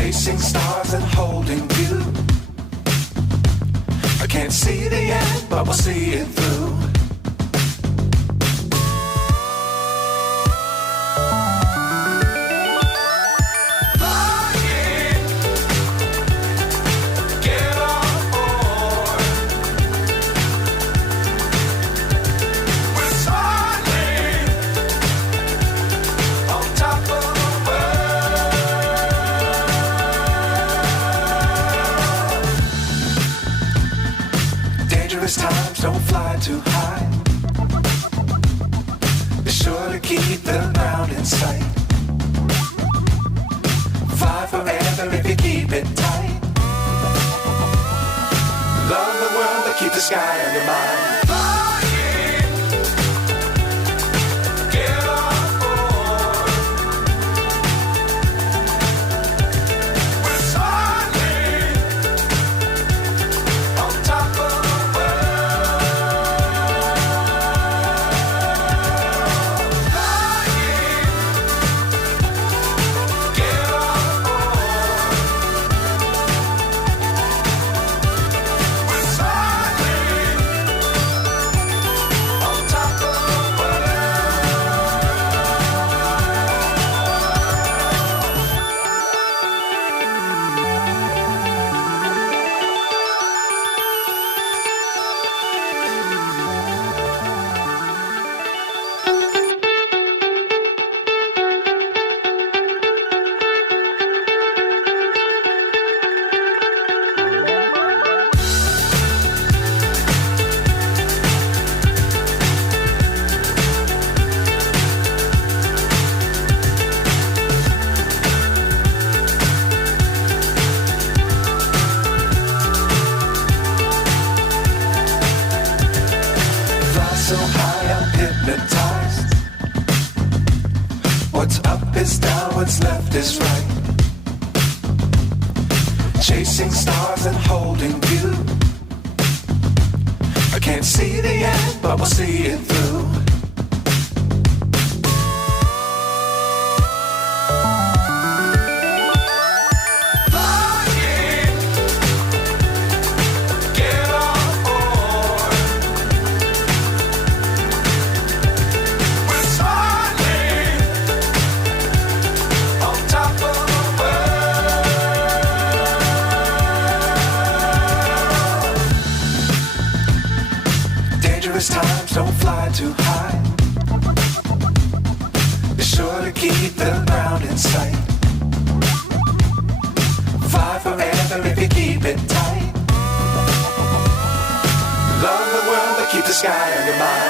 chasing stars and holding you. I can't see the end, but we'll see it through. Times don't fly too high. Be sure to keep the ground in sight. Fly forever if you keep it tight. Love the world, but keep the sky on your mind. So high I'm hypnotized. What's up is down, what's left is right. Chasing stars and holding you. I can't see the end, but we'll see it through. Times don't fly too high. Be sure to keep the ground in sight. Fly forever if you keep it tight. Love the world, but keep the sky on your mind.